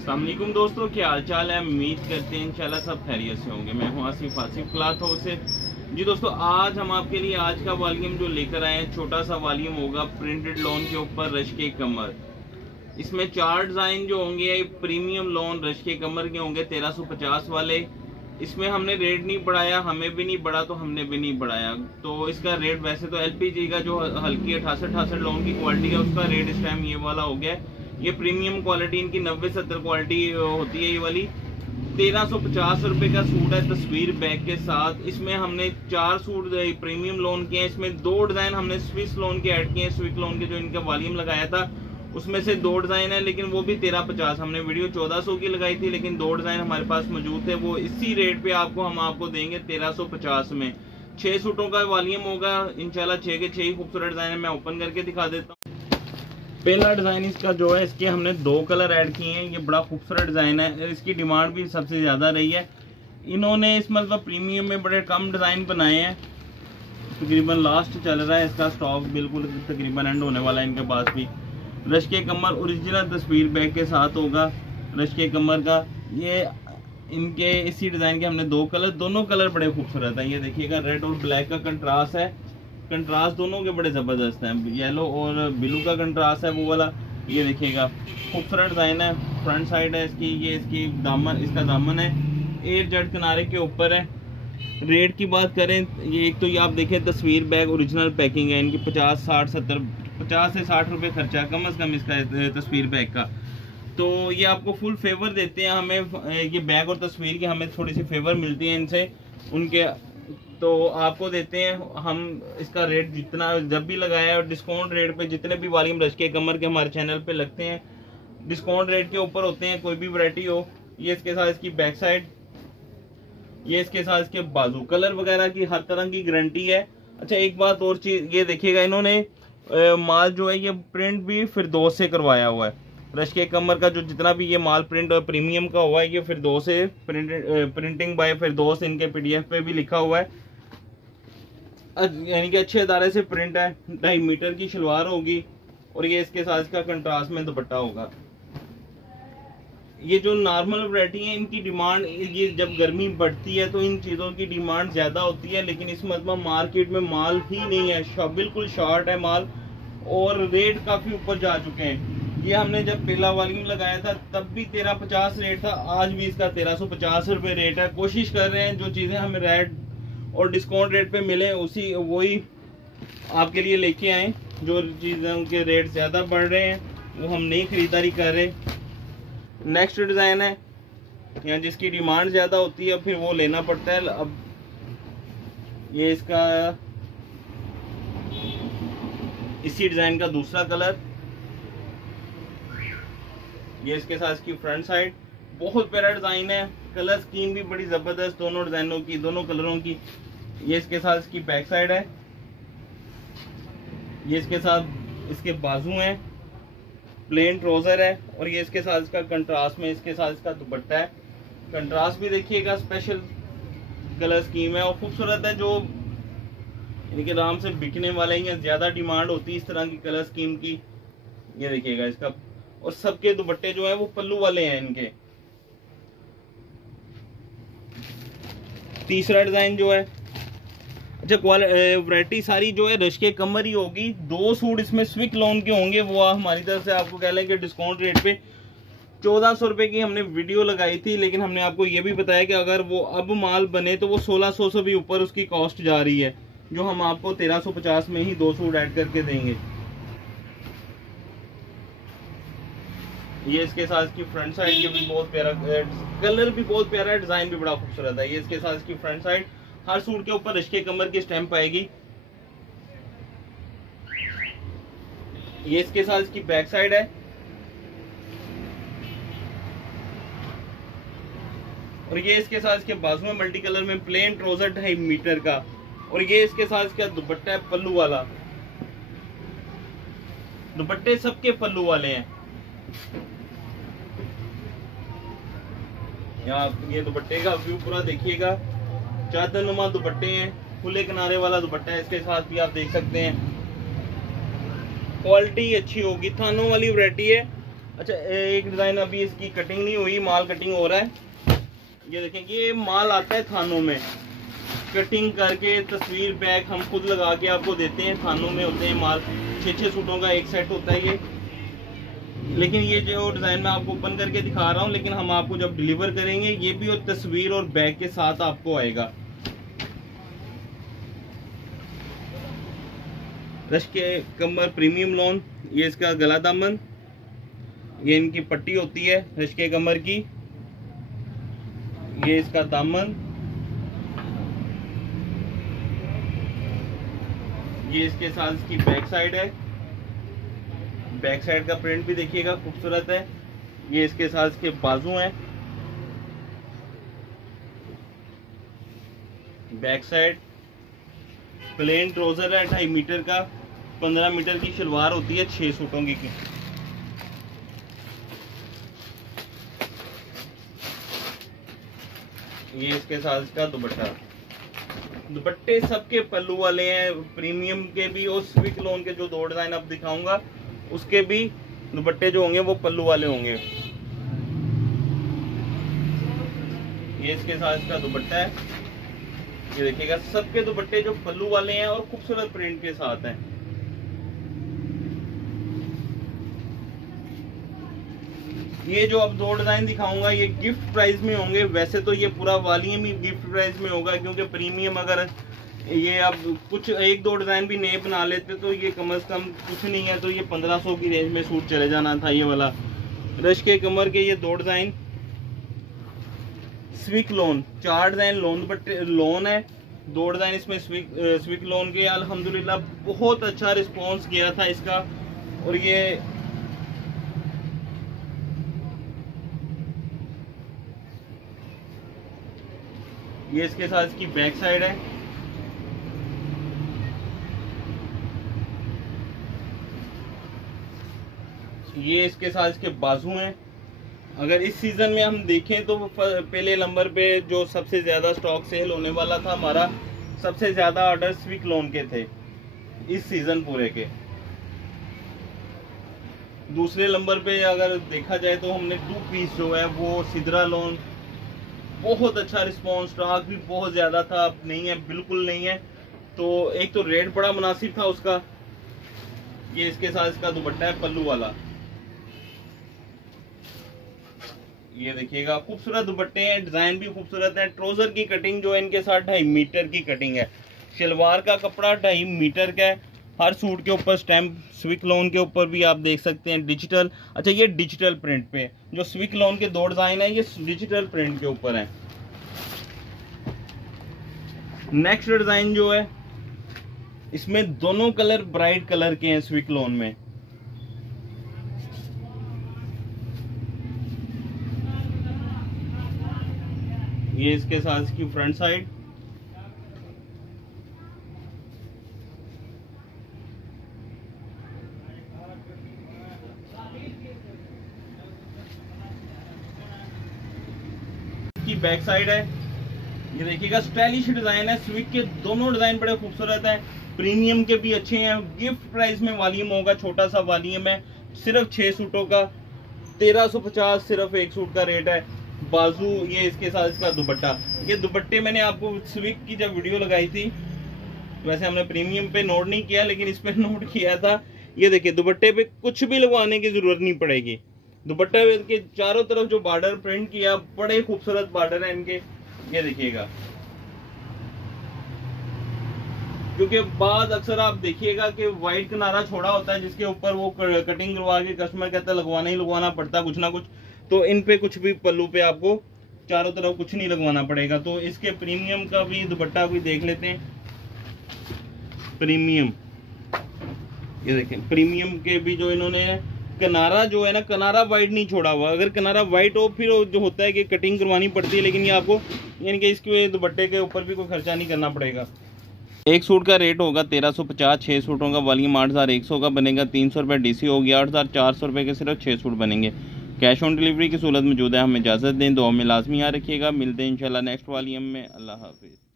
अस्सलाम वालेकुम दोस्तों, क्या हाल चाल है। उम्मीद करते हैं इंशाल्लाह सब खैरियत से होंगे। मैं हूं आसिफ क्लॉथ हाउस से। जी दोस्तों, आज हम आपके लिए आज का वॉल्यूम जो लेकर आए हैं, छोटा सा वॉल्यूम होगा प्रिंटेड लोन के ऊपर रश के कमर। इसमें 4 डिज़ाइन जो होंगे प्रीमियम लोन रश के कमर के होंगे 1350 वाले। इसमें हमने रेट नहीं बढ़ाया, हमें भी नहीं बढ़ा तो हमने भी नहीं बढ़ाया। तो इसका रेट वैसे तो LPG का जो हल्की 68 लोन की क्वालिटी है उसका रेट इस टाइम ये वाला हो गया। ये प्रीमियम क्वालिटी इनकी 90-70 क्वालिटी होती है ये वाली। 1350 रुपए का सूट है तस्वीर बैग के साथ। इसमें हमने 4 सूट प्रीमियम लोन के हैं। इसमें 2 डिजाइन हमने स्विस लोन के ऐड किए हैं। स्विस लोन के जो इनका वॉल्यूम लगाया था उसमें से 2 डिजाइन है, लेकिन वो भी 1350। हमने वीडियो 1400 की लगाई थी, लेकिन 2 डिजाइन हमारे पास मौजूद थे। वो इसी रेट पे हम आपको देंगे 1350 में। 6 सूटों का वॉल्यूम होगा इंशाल्लाह। 6 के 6 ही खूबसूरत डिजाइन है। मैं ओपन करके दिखा देता हूँ। पहला डिजाइन इसका जो है, इसके हमने 2 कलर ऐड किए हैं। ये बड़ा खूबसूरत डिजाइन है, इसकी डिमांड भी सबसे ज्यादा रही है। इन्होंने इस मतलब प्रीमियम में बड़े कम डिजाइन बनाए हैं। तकरीबन लास्ट चल रहा है इसका स्टॉक, बिल्कुल तकरीबन एंड होने वाला है इनके पास भी। रश के कमर ओरिजिनल तस्वीर बैग के साथ होगा रश के कमर का। ये इनके इसी डिजाइन के हमने 2 कलर, दोनों कलर बड़े खूबसूरत है। ये देखिएगा, रेड और ब्लैक का कंट्रास्ट है। कंट्रास्ट दोनों के बड़े जबरदस्त हैं। येलो और ब्लू का कंट्रास्ट है वो वाला। ये देखिएगा, खूबसूरत डिजाइन है। फ्रंट साइड है इसकी, ये इसकी दामन, इसका दामन है 8 जड़ किनारे के ऊपर है। रेट की बात करें, ये एक तो ये आप देखें तस्वीर बैग ओरिजिनल पैकिंग है इनकी। 50 से 60 रुपए खर्चा कम से कम इसका तस्वीर बैग का। तो ये आपको फुल फेवर देते हैं हमें। ये बैग और तस्वीर की हमें थोड़ी सी फेवर मिलती है इनसे, उनके तो आपको देते हैं हम। इसका रेट जितना जब भी लगाया है डिस्काउंट रेट पे, जितने भी वॉल्यूम रश के कमर के हमारे चैनल पे लगते हैं डिस्काउंट रेट के ऊपर होते हैं, कोई भी वैरायटी हो। ये इसके साथ इसकी बैक साइड, ये इसके साथ इसके बाजू, कलर वगैरह की हर तरह की गारंटी है। अच्छा, एक बात और चीज ये देखिएगा, इन्होंने माल जो है ये प्रिंट भी फिरदौस से करवाया हुआ है। रश के कमर का जो जितना भी ये माल प्रिंट और प्रीमियम का हुआ है ये फिरदौस से प्रिंटिंग बाय फिरदौस इनके PDF पे भी लिखा हुआ है। यानी कि अच्छे अदारे से प्रिंट है। 2.5 मीटर की शलवार होगी और ये इसके साथ इसका कंट्रास्ट में दुपट्टा होगा। ये जो नॉर्मल वैरायटी है इनकी डिमांड, ये जब गर्मी बढ़ती है तो इन चीज़ों की डिमांड ज़्यादा होती है, लेकिन इस मतलब मार्केट में माल ही नहीं है। बिल्कुल शॉर्ट है माल और रेट काफ़ी ऊपर जा चुके हैं। ये हमने जब पहला वॉल्यूम लगाया था तब भी 1350 रेट था, आज भी इसका 1350 रुपये रेट है। कोशिश कर रहे हैं जो चीज़ें हमें रेट और डिस्काउंट रेट पे मिले उसी वही आपके लिए लेके आए। जो चीज़ों के रेट ज़्यादा बढ़ रहे हैं वो हम नहीं खरीदारी कर रहे। नेक्स्ट डिज़ाइन है या जिसकी डिमांड ज़्यादा होती है फिर वो लेना पड़ता है। अब ये इसका इसी डिज़ाइन का दूसरा कलर, ये इसके साथ इसकी फ्रंट साइड। बहुत प्यारा डिज़ाइन है, कलर स्कीम भी बड़ी ज़बरदस्त दोनों डिज़ाइनों की, दोनों कलरों की। ये इसके साथ इसकी बैक साइड है, ये इसके साथ इसके बाजू हैं, प्लेन ट्राउजर है और ये इसके साथ इसका कंट्रास्ट में इसके साथ इसका दुपट्टा है। कंट्रास्ट भी देखिएगा, स्पेशल कलर स्कीम है और खूबसूरत है। जो इनके नाम से बिकने वाले हैं, ज़्यादा डिमांड होती है इस तरह की कलर स्कीम की। ये देखिएगा इसका, और सबके दुपट्टे जो है वो पल्लू वाले हैं इनके। तीसरा डिजाइन जो है, अच्छा वैरायटी सारी जो है रश के कमर ही होगी। 2 सूट इसमें स्विक लोन के होंगे, वो हमारी तरफ से आपको कह लें कि डिस्काउंट रेट पे 1400 रुपए की हमने वीडियो लगाई थी, लेकिन हमने आपको ये भी बताया कि अगर वो अब माल बने तो वो 1600 से भी ऊपर उसकी कॉस्ट जा रही है, जो हम आपको 1350 में ही 2 सूट ऐड करके देंगे। ये इसके साथ इसकी फ्रंट साइड, ये भी बहुत प्यारा कलर भी बहुत प्यारा है, डिजाइन भी बड़ा खूबसूरत है। ये इसके साथ इसकी फ्रंट साइड, हर सूट के ऊपर रिश्के कमर की स्टैंप आएगी। ये इसके साथ इसकी बैक साइड है और ये इसके साथ इसके बाजू में मल्टी कलर में प्लेन ट्राउजर 2.5 मीटर का और ये इसके साथ इसका दुपट्टा है पल्लू वाला। दुपट्टे सबके पल्लू वाले हैं। यहाँ ये दुपट्टे का व्यू पूरा देखिएगा, चादरनुमा दुपट्टे हैं, खुले किनारे वाला दुपट्टा है। इसके साथ भी आप देख सकते हैं क्वालिटी अच्छी होगी, थानों वाली वैरायटी है। अच्छा, एक डिज़ाइन अभी इसकी कटिंग नहीं हुई, माल कटिंग हो रहा है। ये देखें, ये माल आता है थानों में, कटिंग करके तस्वीर बैग हम खुद लगा के आपको देते हैं। थानों में होते हैं माल, 6-6 सूटों का एक सेट होता है ये। लेकिन ये जो डिज़ाइन मैं आपको ओपन करके दिखा रहा हूँ, लेकिन हम आपको जब डिलीवर करेंगे ये भी और तस्वीर और बैग के साथ आपको आएगा। रश के कमर प्रीमियम लॉन, ये इसका गला दामन, ये इनकी पट्टी होती है रश के कमर की, ये इसका दामन, ये इसके साथ इसकी बैक साइड है। बैक साइड का प्रिंट भी देखिएगा खूबसूरत है। ये इसके साथ इसके बाजू हैं। बैक साइड प्लेन ट्राउजर है 2.5 मीटर का, 15 मीटर की शलवार होती है 6 सूटों की। ये इसके साथ इसका दुपट्टा। दुपट्टे सबके पल्लू वाले हैं, प्रीमियम के भी और स्विक लोन के जो 2 डिजाइन अब दिखाऊंगा उसके भी दुपट्टे जो होंगे वो पल्लू वाले होंगे। ये इसके साथ इसका दुपट्टा है। ये देखिएगा, सबके दुपट्टे जो पल्लू वाले हैं और खूबसूरत प्रिंट के साथ हैं। ये जो अब 2 डिजाइन दिखाऊंगा ये गिफ्ट प्राइस में होंगे। वैसे तो ये पूरा वॉल्यूम ही गिफ्ट प्राइस में होगा, क्योंकि प्रीमियम अगर ये अब कुछ 1-2 डिजाइन भी नए बना लेते तो ये कम से कम कुछ नहीं है तो ये 1500 की रेंज में सूट चले जाना था। ये वाला रश के कमर के ये 2 डिजाइन स्विक लोन, 4 डिजाइन लोन दुपट्टे लोन है, 2 डिजाइन इसमें स्विक लोन के। अल्हम्दुलिल्लाह बहुत अच्छा रिस्पॉन्स गया था इसका। और ये इसके साथ इसकी बैक साइड है। ये इसके साथ इसके बाजू हैं। अगर इस सीजन में हम देखें तो पहले नंबर पे जो सबसे ज्यादा स्टॉक सेल होने वाला था, हमारा सबसे ज्यादा ऑर्डर स्विक लोन के थे इस सीजन पूरे के। दूसरे नंबर पे अगर देखा जाए तो हमने 2 पीस जो है वो सिदरा लोन, बहुत अच्छा रिस्पॉन्स, स्टॉक भी बहुत ज्यादा था, अब नहीं है, बिल्कुल नहीं है। तो एक तो रेट बड़ा मुनासिब था उसका। ये इसके साथ इसका दुपट्टा है पल्लू वाला। ये देखिएगा, खूबसूरत दुपट्टे हैं, डिजाइन भी खूबसूरत है। ट्राउजर की कटिंग जो है इनके साथ 2.5 मीटर की कटिंग है। शलवार का कपड़ा 2.5 मीटर का है। हर सूट के ऊपर स्टैम्प स्विक लोन के ऊपर भी आप देख सकते हैं डिजिटल। अच्छा, ये डिजिटल प्रिंट पे जो स्विक लोन के 2 डिजाइन है ये डिजिटल प्रिंट के ऊपर है। नेक्स्ट डिजाइन जो है इसमें दोनों कलर ब्राइट कलर के हैं स्विक लोन में। ये इसके साथ इसकी फ्रंट साइड, की बैक साइड है। ये देखिएगा, स्टाइलिश डिजाइन है। स्विक के दोनों डिजाइन बड़े खूबसूरत हैं, प्रीमियम के भी अच्छे हैं। गिफ्ट प्राइस में वॉल्यूम होगा, छोटा सा वॉल्यूम है, सिर्फ 6 सूटों का 1350 सिर्फ एक सूट का रेट है। बाजू, ये इसके साथ इसका दुपट्टा। ये दुपट्टे मैंने आपको स्विक की जब वीडियो लगाई थी, वैसे हमने प्रीमियम पे नोट नहीं किया लेकिन इस पे नोट किया था। ये देखिए, दुपट्टे पे कुछ भी लगवाने की जरूरत नहीं पड़ेगी। दुपट्टे के चारों तरफ जो बॉर्डर प्रिंट किया, बड़े खूबसूरत बॉर्डर है इनके। ये देखिएगा, क्योंकि बाद अक्सर आप देखिएगा कि व्हाइट किनारा छोड़ा होता है जिसके ऊपर वो कटिंग करवा के कस्टमर कहता है लगवाना ही लगवाना पड़ता कुछ ना कुछ। तो इन पे कुछ भी पल्लू पे आपको चारों तरफ कुछ नहीं लगवाना पड़ेगा। तो इसके प्रीमियम का भी दुपट्टा भी देख लेते हैं। प्रीमियम, ये देखें, प्रीमियम के भी जो इन्होंने किनारा जो है ना, किनारा वाइट नहीं छोड़ा हुआ। अगर किनारा वाइट हो फिर जो होता है कि कटिंग करवानी पड़ती है, लेकिन ये आपको यानी कि इसके दुपट्टे के ऊपर भी कोई खर्चा नहीं करना पड़ेगा। एक सूट का रेट होगा 1350, 6 सूटों का वॉल्यूम 8100 का बनेगा। 300 रुपये DC हो गया, 8400 रुपये के सिर्फ 6 सूट बनेंगे। कैश ऑन डिलीवरी की सहूलत मौजूद है। हमें इजाज़त दें, दुआ में लाजमी याद रखिएगा। मिलते हैं इंशाल्लाह नेक्स्ट वॉल्यूम में। अल्लाह हाफिज़।